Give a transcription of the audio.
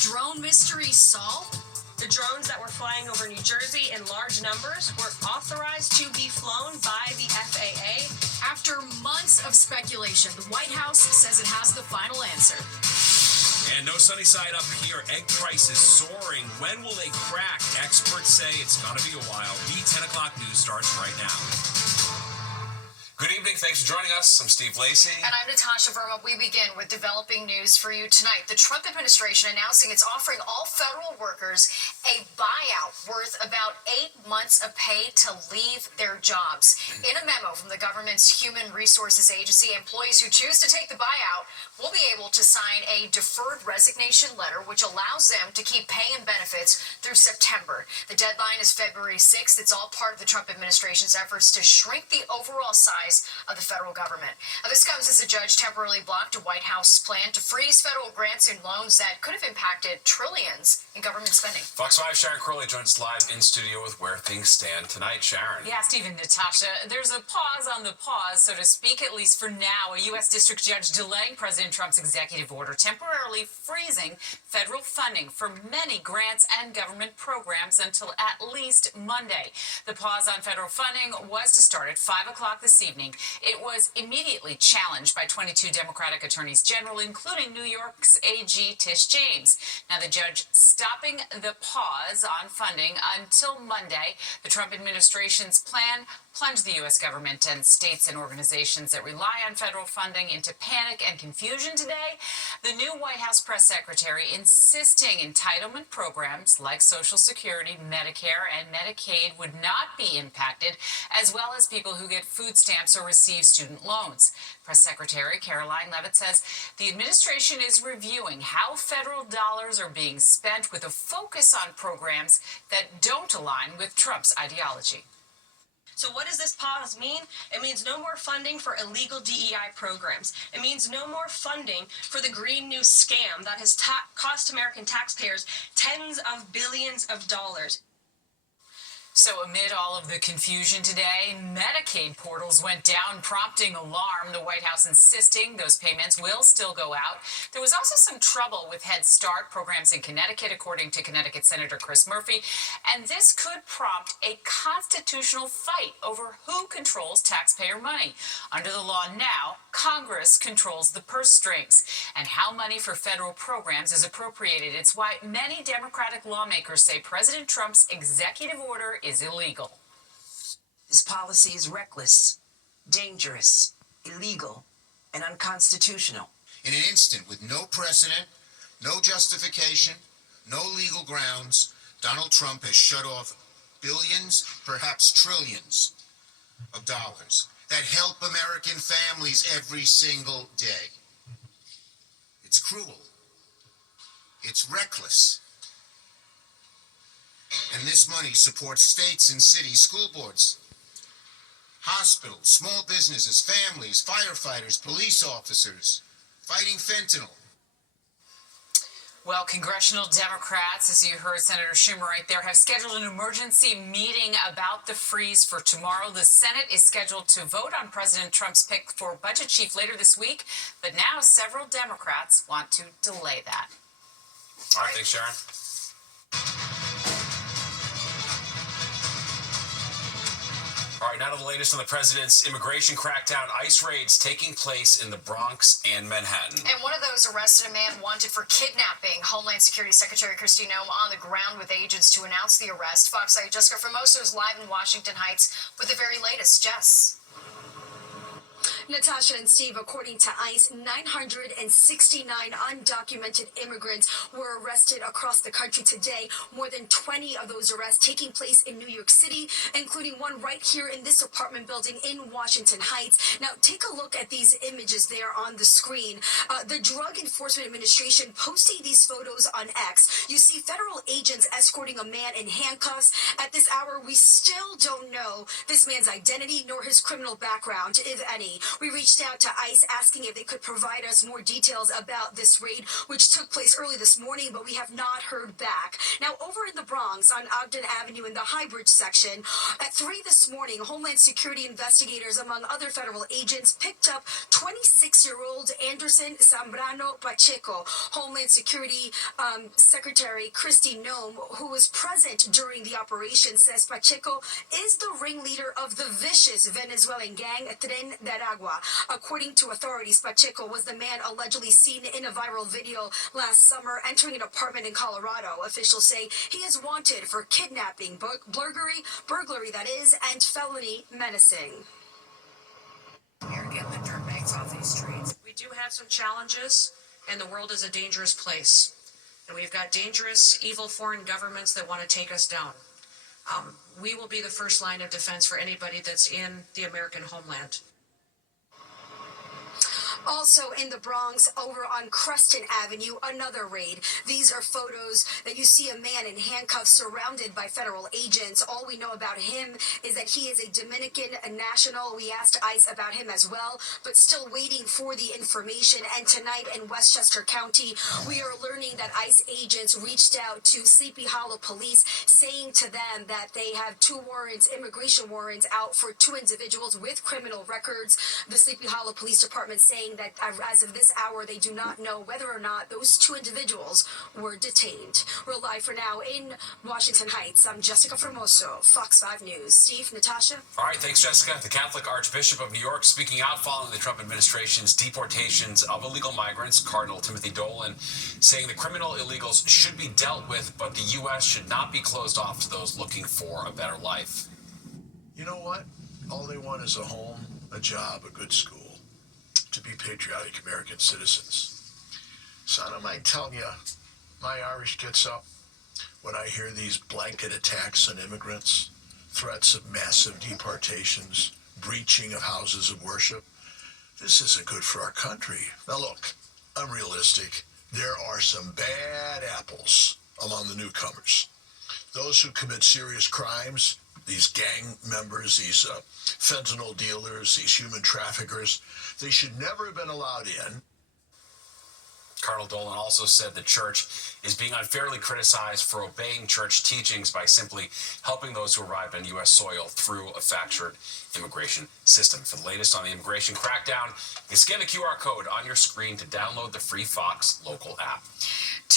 Drone mystery solved? The drones that were flying over New Jersey in large numbers were authorized to be flown by the FAA. After months of speculation, the White House says it has the final answer. And no sunny side up here. Egg prices soaring. When will they crack? Experts say it's going to be a while. The 10 o'clock news starts right now. Good evening. Thanks for joining us. I'm Steve Lacey. And I'm Natasha Verma. We begin with developing news for you tonight. The Trump administration announcing it's offering all federal workers a buyout worth about 8 months of pay to leave their jobs. In a memo from the government's Human Resources Agency, employees who choose to take the buyout will be able to sign a deferred resignation letter, which allows them to keep pay and benefits through September. The deadline is February 6th. It's all part of the Trump administration's efforts to shrink the overall size of the federal government. Now, this comes as the judge temporarily blocked a White House plan to freeze federal grants and loans that could have impacted trillions in government spending. Fox 5 Sharon Crowley joins us live in studio with where things stand tonight. Sharon. Yeah, Steve and Natasha, there's a pause on the pause, so to speak, at least for now. A U.S. district judge delaying President Trump's executive order, temporarily freezing federal funding for many grants and government programs until at least Monday. The pause on federal funding was to start at 5 o'clock this evening. It was immediately challenged by 22 Democratic attorneys general, including New York's AG Tish James. Now, the judge stopping the pause on funding until Monday. The Trump administration's plan plunged the U.S. government and states and organizations that rely on federal funding into panic and confusion today. The new White House press secretary insisting entitlement programs like Social Security, Medicare, and Medicaid would not be impacted, as well as people who get food stamps or receive student loans. Press Secretary Caroline Leavitt says the administration is reviewing how federal dollars are being spent with a focus on programs that don't align with Trump's ideology. So what does this pause mean? It means no more funding for illegal DEI programs. It means no more funding for the Green New scam that has cost American taxpayers tens of billions of dollars. So amid all of the confusion today, Medicaid portals went down, prompting alarm. The White House insisting those payments will still go out. There was also some trouble with Head Start programs in Connecticut, according to Connecticut Senator Chris Murphy. And this could prompt a constitutional fight over who controls taxpayer money. Under the law now, Congress controls the purse strings and how money for federal programs is appropriated. It's why many Democratic lawmakers say President Trump's executive order is illegal. This policy is reckless, dangerous, illegal, and unconstitutional. In an instant, with no precedent, no justification, no legal grounds, Donald Trump has shut off billions, perhaps trillions of dollars that help American families every single day. It's cruel. It's reckless. And this money supports states and cities, school boards, hospitals, small businesses, families, firefighters, police officers, fighting fentanyl. Well, congressional Democrats, as you heard Senator Schumer right there, have scheduled an emergency meeting about the freeze for tomorrow. The Senate is scheduled to vote on President Trump's pick for budget chief later this week, but now several Democrats want to delay that. All right, thanks, Sharon. All right, now to the latest on the president's immigration crackdown. ICE raids taking place in the Bronx and Manhattan. And one of those arrested a man wanted for kidnapping. Homeland Security Secretary Kristi Noem on the ground with agents to announce the arrest. Fox 8 Jessica Formoso is live in Washington Heights with the very latest. Jess. Natasha and Steve, according to ICE, 969 undocumented immigrants were arrested across the country today. More than 20 of those arrests taking place in New York City, including one right here in this apartment building in Washington Heights. Now, take a look at these images there on the screen. The Drug Enforcement Administration posting these photos on X. You see federal agents escorting a man in handcuffs. At this hour, we still don't know this man's identity nor his criminal background, if any. We reached out to ICE asking if they could provide us more details about this raid, which took place early this morning, but we have not heard back. Now, over in the Bronx on Ogden Avenue in the High Bridge section, at 3 this morning, Homeland Security investigators, among other federal agents, picked up 26-year-old Anderson Zambrano Pacheco. Homeland Security Secretary Kristi Noem, who was present during the operation, says Pacheco is the ringleader of the vicious Venezuelan gang Tren de Aragua. According to authorities, Pacheco was the man allegedly seen in a viral video last summer entering an apartment in Colorado. Officials say he is wanted for kidnapping, burglary that is, and felony menacing. You're getting the dirtbags off these streets. We do have some challenges, and the world is a dangerous place. And we've got dangerous, evil foreign governments that want to take us down. We will be the first line of defense for anybody that's in the American homeland. Also in the Bronx, over on Creston Avenue, another raid. These are photos that you see a man in handcuffs surrounded by federal agents. All we know about him is that he is a Dominican national. We asked ICE about him as well, but still waiting for the information. And tonight in Westchester County, we are learning that ICE agents reached out to Sleepy Hollow police, saying to them that they have 2 warrants, immigration warrants, out for 2 individuals with criminal records. The Sleepy Hollow Police Department saying that as of this hour, they do not know whether or not those 2 individuals were detained. We're live for now in Washington Heights. I'm Jessica Formoso, Fox 5 News. Steve, Natasha? All right, thanks, Jessica. The Catholic Archbishop of New York speaking out following the Trump administration's deportations of illegal migrants, Cardinal Timothy Dolan, saying the criminal illegals should be dealt with, but the U.S. should not be closed off to those looking for a better life. You know what? All they want is a home, a job, a good school, to be patriotic American citizens. Son, I might tell you, my Irish gets up when I hear these blanket attacks on immigrants, threats of massive deportations, breaching of houses of worship. This isn't good for our country. Now look, I'm realistic. There are some bad apples among the newcomers. Those who commit serious crimes, these gang members, these fentanyl dealers, these human traffickers, they should never have been allowed in. Cardinal Dolan also said the church is being unfairly criticized for obeying church teachings by simply helping those who arrive on U.S. soil through a fractured immigration system. For the latest on the immigration crackdown, you can scan the QR code on your screen to download the free Fox Local app.